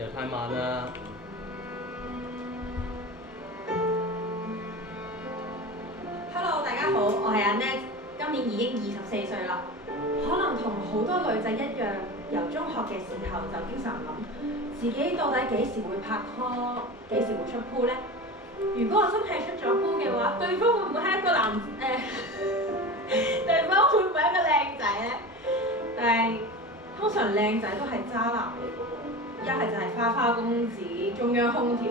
又太慢啦。Hello，大家好，我係阿 Net，今年已經24歲啦。可能同好多女仔一樣，由中學嘅時候就經常諗自己到底幾時會拍拖，幾時會出 pool 呢？如果我真係出咗 pool 嘅話，對方會唔會係一個對方會唔會係一個靚仔呢？但係通常靚仔都係渣男嚟嘅喎，一係就係花花公子、中央空調，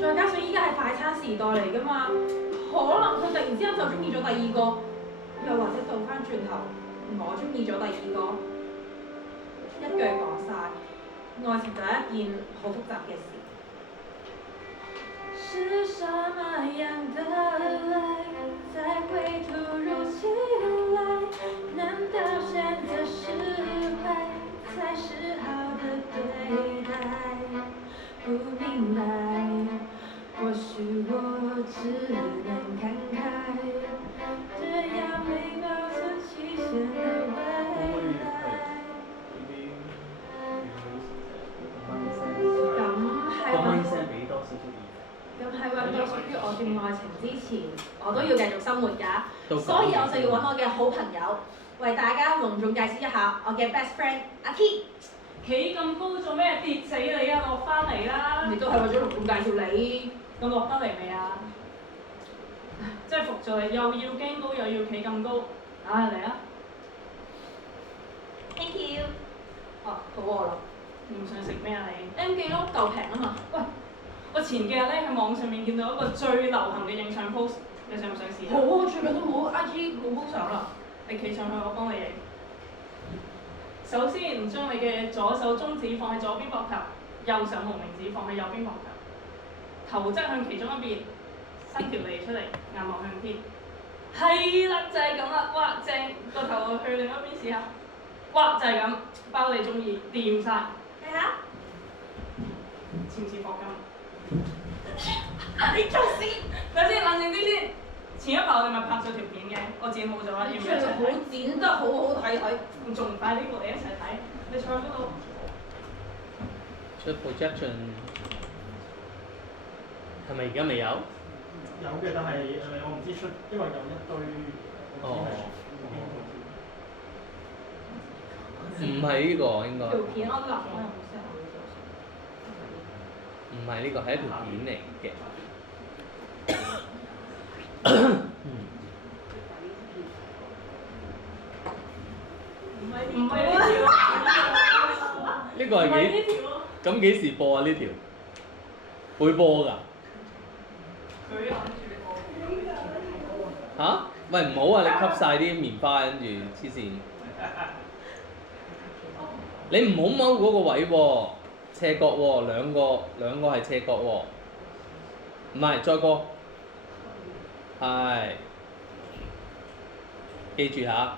再加上依家係快餐時代嚟㗎嘛。可能佢突然之間就中意咗第二個，又或者倒翻轉頭，我中意咗第二個，一句講晒，愛情就係一件好複雜嘅事。是什麼樣的愛才會突如其來？難道選擇失敗才是好的對待？不明白。或許我只能感慨，這樣沒保存期限的未來。咁喺揾到屬於我嘅愛情之前，我都要繼續生活㗎，所以我就要揾我嘅好朋友，為大家隆重介紹一下我嘅 best friend 阿 Key。企咁高做咩？跌死你啊！落翻嚟啦！你都係為咗隆重介紹你。咁落得嚟未啊？真係服咗你，又要驚高又要企咁高，嚟啊 Thank you。哦，肚餓啦。你唔想食咩啊你 M 記咯，夠平啊嘛。喂，我前幾日咧喺網上面見到一個最流行嘅影相 post，你想唔想試下？好啊，最近都冇 IG 冇 post 相啦。你企上去，我幫你影。首先將你嘅左手中指放喺左邊膊頭，右手無名指放喺右邊膊頭，頭側向其中一邊，伸條脷出嚟，眼望向天。係啦，就係咁啦，哇正！個頭去另一邊試下，哇就係咁，包你中意，掂晒。睇下。似唔似霍金？你做事。等先，冷靜啲先。前一排我哋咪拍咗條片嘅，我剪好咗啦，要唔要一齊睇？好剪得好好睇睇。咁仲唔快啲過嚟一齊睇？你坐喺嗰度。出 projection 係咪而家未有？有嘅，但係我唔知出，因為有一堆唔係呢個應該。條片我諗我又冇 set 好呢唔係呢個，係一條片嚟嘅。唔係呢條。呢個係幾？咁幾時播啊？呢條會播㗎？佢諗住播。嚇？喂，唔好啊！你吸晒啲棉花，跟住黐線。你唔好踎嗰個位喎，斜角喎，兩個係斜角喎。唔係，再過。係。記住下。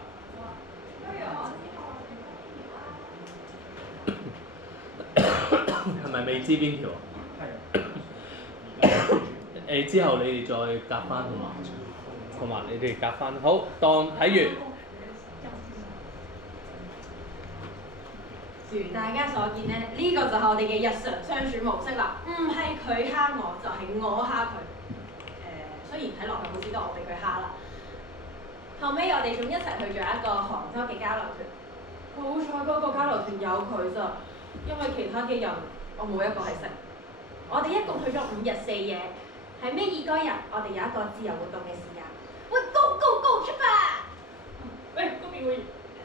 係咪未知邊條啊？係。之後你哋再夾翻同埋你哋夾翻。好，當睇完。如大家所見呢，呢個就係我哋嘅日常相處模式啦。唔係佢蝦我，就係我蝦佢。雖然睇落去好似都我俾佢蝦啦。後尾我哋仲一齊去咗一個杭州嘅交流團。好彩嗰個交流團有佢咋，因為其他嘅人我冇一個係識。我哋一共去咗5日4夜，喺尾二嗰日我哋有一個自由活動嘅時間。喂，go go go 出發！喂，嗰邊會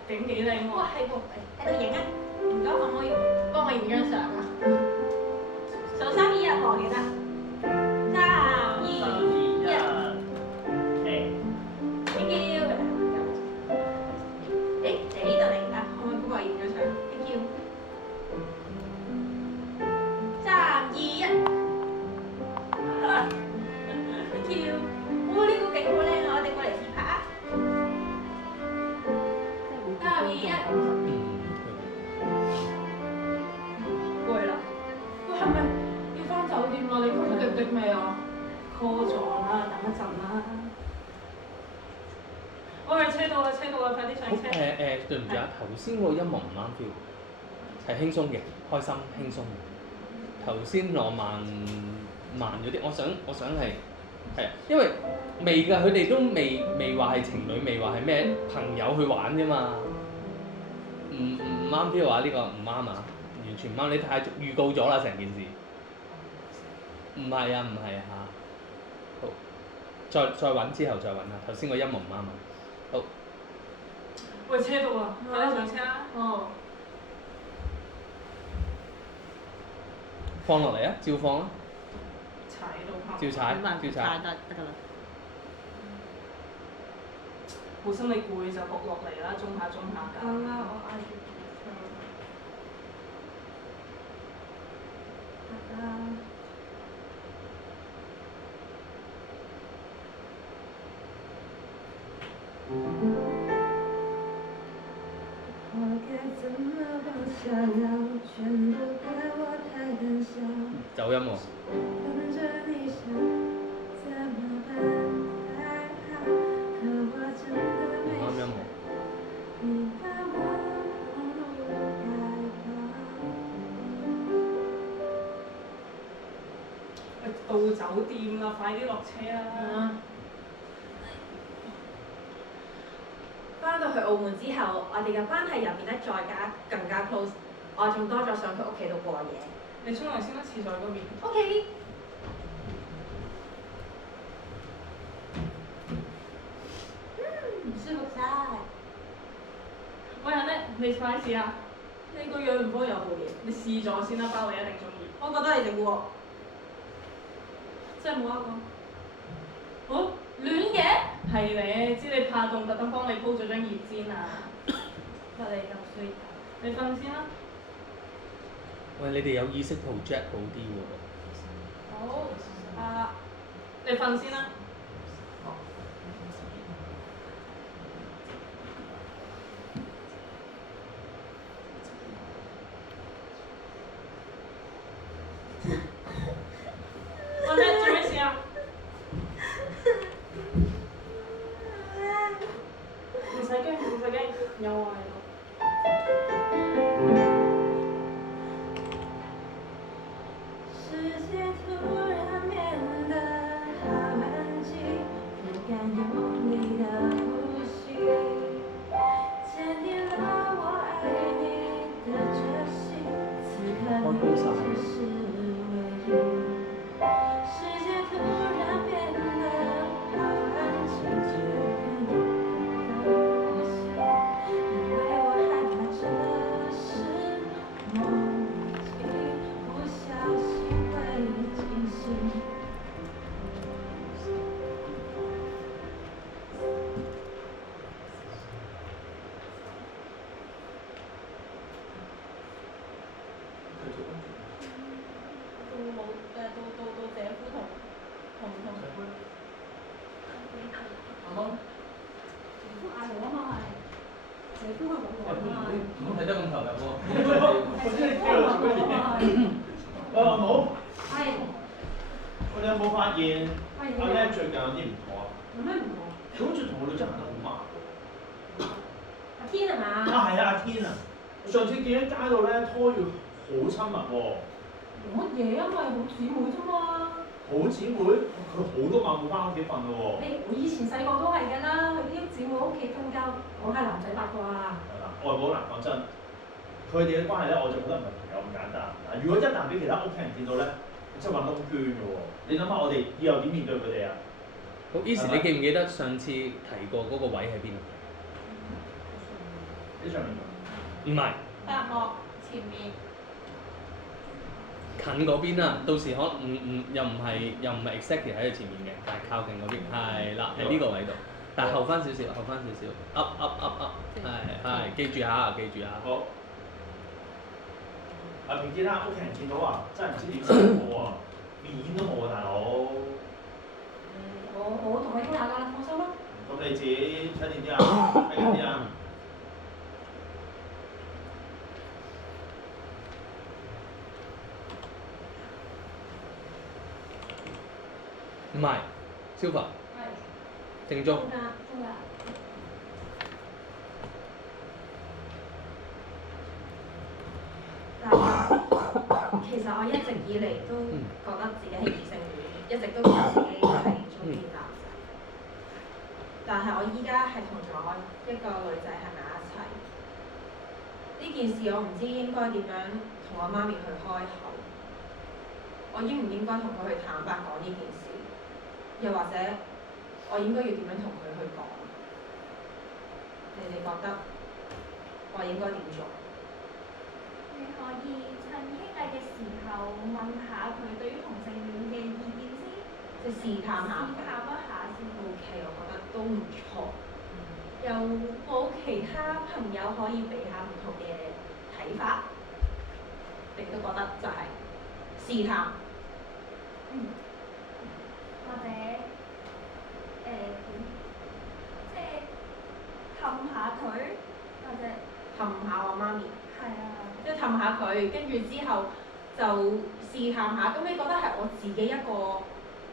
景幾靚喎。哇，係喎，喺度影啊！唔該，可唔可以幫我影張相啊？數3、2、1，我記得。3、2、1。Thank you。誒，呢度嚟啦，可唔可以幫我影張相 ？Thank you。3、2、1。Thank you。哇，呢個景好靚啊！我哋過嚟自拍啊！3、2、1。攰啦，喂，係咪要翻酒店啦？你 call 咗滴滴未啊？call 咗啦，等一陣啦。喂，車到啦，快啲上車。對唔住啊，頭先嗰個音樂唔啱 feel，係輕鬆嘅，開心輕鬆嘅。頭先我慢咗啲，我想係啊，因為未㗎，佢哋都未話係情侶，未話係咩朋友去玩啫嘛。唔啱啲話呢個唔啱啊，完全唔啱，你太預告咗啦成件事。唔係啊，好，再揾之後再揾啊，頭先個音樂唔啱啊。好，喂，車到啦，快啲上車啦！哦，放落嚟啊，照放啊，踩到拍。照踩，照踩。得㗎啦。好心你攰就落嚟啦，中下㗎。啱啦，我嗌住得啦。我該怎麼往下聊？全都怪我太膽小。走音喎。跟着你想怎麼辦才好？可我真的沒啱音想喎。你把我放入懷抱。喂，到酒店啦，快啲落車啦！翻到去澳門之後，我哋嘅關係又變得更加 close，我仲多咗上佢屋企度過夜。你沖涼先啦，廁所嗰邊。 OK。舒服晒。喂，阿叻，你快試啊！你個樣唔幫有部嘢，你試咗先啦，包你一定中意。我覺得你整喎。真係冇呃過。好亂嘅。係你，知你怕凍，特登幫你鋪咗張熱氈啊！乜你咁衰？你瞓先啦。喂，你哋有意識 project 好啲喎。好。啊。你瞓先啦。阿叻，做咩事啊？唔使驚，有我喺度。世界突然變得好安靜，不敢用力的呼吸，堅定了我愛你的決心，此刻你只是唯一。世界突然變得好安靜，只有你的呼吸，因為我害怕這是夢境，不小心會驚醒。到姐夫同姐夫嗌我啊嘛係，姐夫係揾我啊嘛係。唔好睇得咁投入喎。我知你叫我做乜嘢？喂，阿冇，係。你有冇發現係。阿叻最近有啲唔妥啊？有咩唔同？佢好似同個女仔行得好慢喎。阿天係嘛？啊係啊，阿天啊！我上次見喺街度咧拖住好親密喎。乜嘢啊？咪好姊妹啫嘛。好姊妹，佢好多晚冇翻屋企瞓咯喎。我以前細個都係㗎啦，去啲姊妹屋企瞓覺，講下男仔八卦啊。係啦，外母嗱講真，佢哋嘅關係咧，我就覺得唔係朋友咁簡單。嗱，如果一旦俾其他屋企人見到咧，真係揾窿捐嘅喎。你諗下，我哋以後點面對佢哋啊？好，Eason，你記唔記得上次提過嗰個位喺邊啊？呢上面唔係。大學前面。近嗰邊啦，到時可又唔係 exactly 喺佢前面嘅，但係靠近嗰邊，係啦，喺呢個位度，但係後翻少少，up，係，記住下。好。啊，平時啦，屋企人見到啊，真係唔知點算好啊，面都冇啊，大佬。我同佢傾下㗎啦，放心啦。咁你自己睇定啲啊，睇緊啲啊。唔係，Silver。係。正宗。大家，其其實我一直以嚟都覺得自己係異性戀，一直都覺得自己係中意男仔。但係我依家係同咗一個女仔喺埋一齊。呢件事我唔知應該點樣同我媽咪去開口。我應唔應該同佢去坦白講呢件事？又或者我應該要點樣同佢去講？你哋覺得我應該點做？你可以趁傾偈嘅時候問下佢對於同性戀嘅意見先，即係試探下佢。試探一下先。 OK， 我覺得都唔錯。有冇其他朋友可以俾下唔同嘅睇法？你都覺得就係試探。或者即係氹下佢，或者氹下我媽咪，係啊，即係氹下佢，跟住之後就試探下。咁你覺得係我自己一個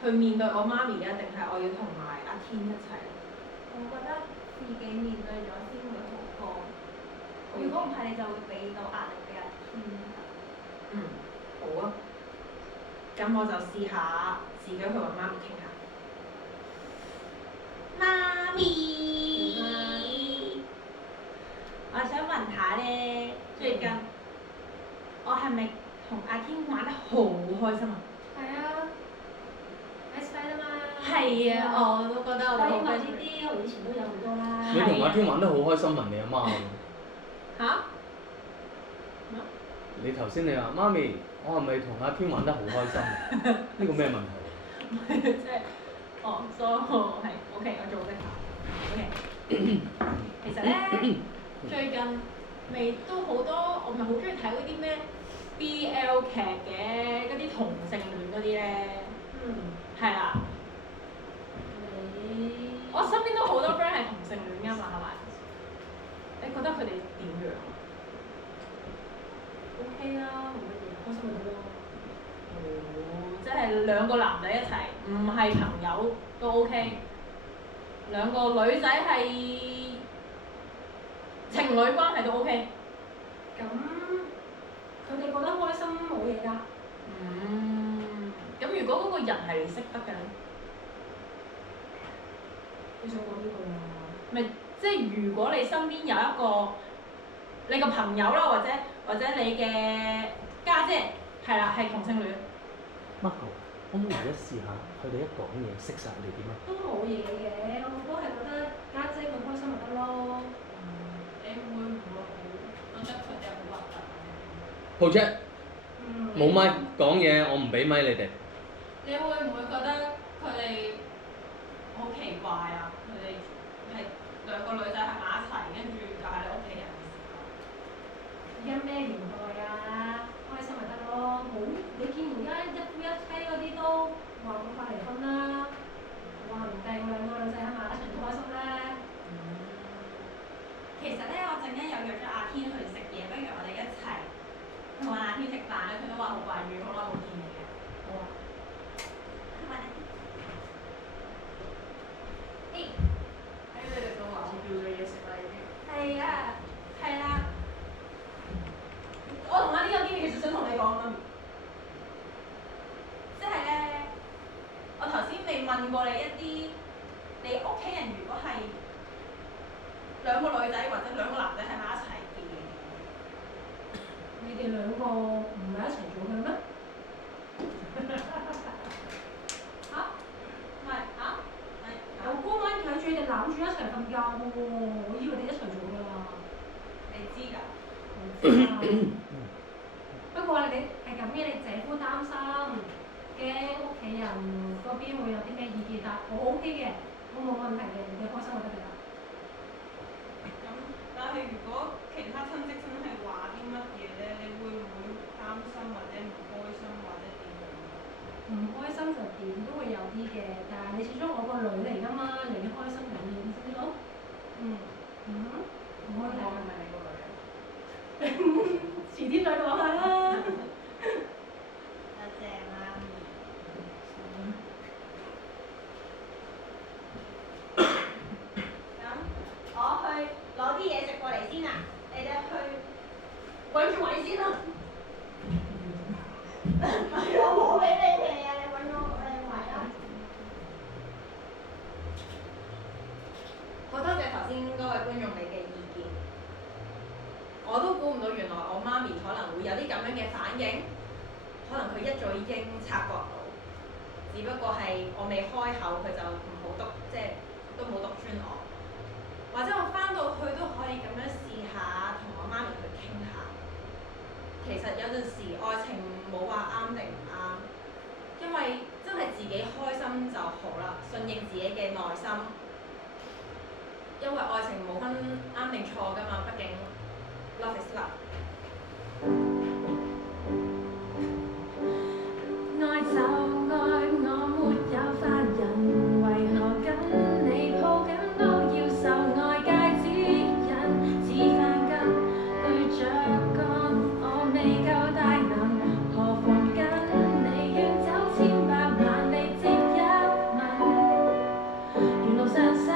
去面對我媽咪啊，定係我要同埋阿天一齊？我覺得自己面對咗先會好過。如果唔係，你就會俾到壓力俾阿天。好啊。咁我就試下自己去揾媽咪傾下。媽咪，我想問下咧，最近我係咪同阿天玩得好開心啊？係啊，Ice Fight 啊嘛。係啊，我都覺得我哋好開心。呢啲我以前都有好多啦。你同阿天玩得好開心，問你阿媽喎。嚇？你頭先你話媽咪，我係咪同阿天玩得好開心？呢個咩問題？即係，所以我係 OK，我做得下。OK。其實咧，最近咪都好多，我咪好中意睇嗰啲咩 BL 劇嘅，嗰啲同性戀嗰啲咧。係啦。我身邊都好多 friend 係同性戀㗎嘛，係咪？你覺得佢哋點樣？OK 啦，冇乜嘢，開心咪得咯。即係兩個男仔一齊，唔係朋友都 OK。兩個女仔係情侶關係都 OK。咁佢哋覺得開心冇嘢㗎。咁如果嗰個人係你識得嘅咧？你想講呢個啊？咪即係如果你身邊有一個你個朋友啦，或者你嘅家姐係啦，係同性戀。Marco，可唔可以而家試下佢哋一講嘢識晒你點啊？都冇嘢嘅，我都係覺得家姐佢開心咪得咯。你會唔會好覺得佢哋好核突？鋪車冇咪講嘢，我唔俾咪你哋。你會唔會覺得佢哋好奇怪啊？佢哋係兩個女仔喺埋一齊，跟住就係你屋企人嘅時候。而家咩年代啊？開心咪得咯，好你見而家一夫一妻嗰啲都話咁快離婚啦，話唔定兩個女仔喺埋一齊都開心咧。其實咧，我陣間又約咗阿天去食嘢，不如我哋一齊同阿天食飯咧。佢都話好掛住，好耐冇見你嘅。好啊。睇你哋都話我叫咗嘢食啦，已經。係啊，係啦。我同阿天有啲嘢其實想同你講啊。即係咧，我頭先未問過你一啲，你屋企人如果係兩個女仔或者兩個男仔喺埋一齊嘅嘢，你哋兩個唔係一齊做嘅咩？嚇？唔係嚇？我嗰晚睇住你哋攬住一齊瞓覺嘅喎，我以為你一齊做㗎啦。你知㗎？我知啊。不過你係咁嘅，你姐夫擔心，驚屋企人嗰邊會有啲咩意見，但我 OK 嘅，我冇問題嘅，你哋開心就得㗎啦。咁，但係如果其他親戚真係話啲乜嘢咧，你會唔會擔心或者唔開心或者點樣？唔開心就點都會有啲嘅，但係你始終我個女嚟㗎嘛，你開心緊要，知唔知道？唔開心。我係咪你個女啊？遲啲再講下啦。多謝媽咪。咁，我去攞啲嘢食過嚟先啊！你哋去揾住位先啦。我都估唔到原來我媽咪可能會有啲咁樣嘅反應，可能佢一早已經察覺到，只不過係我未開口，佢就唔好督，即係都冇督穿我。或者我翻到去都可以咁樣試下，同我媽咪去傾下。其實有陣時愛情冇話啱定唔啱，因為真係自己開心就好啦，順應自己嘅內心。因為愛情冇分啱定錯㗎嘛，畢竟 love is love。愛就愛，我沒有法人，為何跟你抱緊都要受外界指引？似飯根對着幹，我未夠大能，何妨跟你遠走千百萬里接一吻？沿路上稍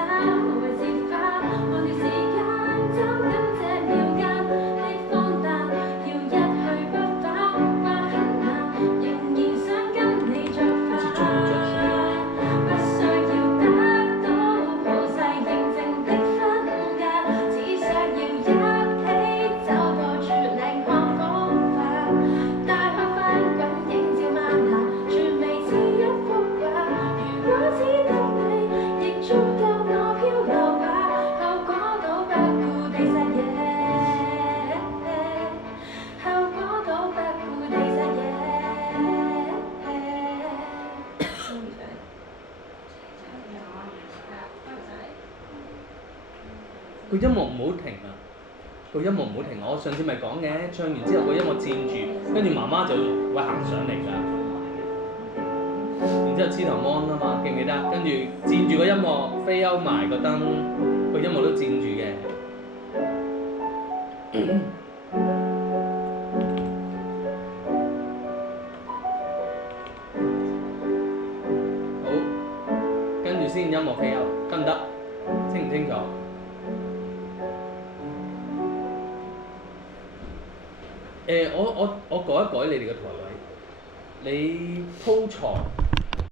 為折返，看住時間走緊這秒間的荒誕，要一去不返，話很難，仍然想跟你做飯。不需要得到普世認證的婚嫁，只想要一起走到絕嶺看風化，大海翻滾映照晚霞，全微似一幅畫。如果只得你，亦足夠我漂流吧，後果都不顧地撒野，後果都不顧地撒野。個音樂唔好停啊！個音樂唔好停，我上次咪講嘅，唱完之後個音樂漸住，跟住媽媽就會行上嚟㗎。然之後黐頭 mon 啊嘛，記唔記得？跟住漸住個音樂飛歐埋個燈，個音樂都漸住嘅。好，跟住先音樂飛歐，得唔得？清唔清楚？我改一改你哋嘅台位，你鋪床